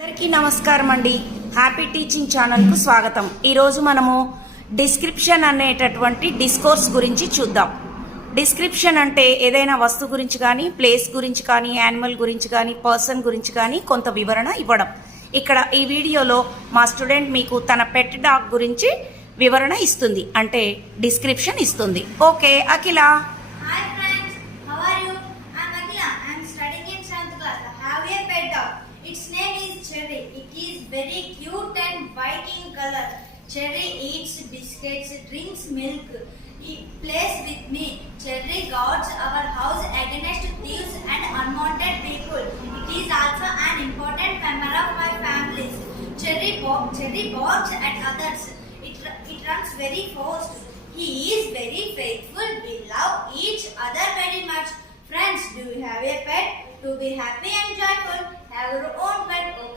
అందరికీ నమస్కారం అండి. హ్యాపీ టీచింగ్ ఛానల్కు స్వాగతం. ఈరోజు మనము డిస్క్రిప్షన్ అనేటటువంటి డిస్కోర్స్ గురించి చూద్దాం. డిస్క్రిప్షన్ అంటే ఏదైనా వస్తువు గురించి కానీ, ప్లేస్ గురించి కానీ, యానిమల్ గురించి కానీ, పర్సన్ గురించి కానీ కొంత వివరణ ఇవ్వడం. ఇక్కడ ఈ వీడియోలో మా స్టూడెంట్ మీకు తన పెట్ డాగ్ గురించి వివరణ ఇస్తుంది, అంటే డిస్క్రిప్షన్ ఇస్తుంది. ఓకే అఖిల. Hi friends, how are you? I'm Akhila. I'm studying in 7th class. I have a pet dog. Its name is Cherry. It is very cute and white in color. Cherry eats biscuits, drinks milk. He plays with me. Cherry guards our house against thieves and unwanted people. It is also an important member of my family. Cherry barks at others. It runs very fast. He is very faithful. We love each other very much. Friends, do you have a pet? To be happy and joyful, have your own pet. Okay.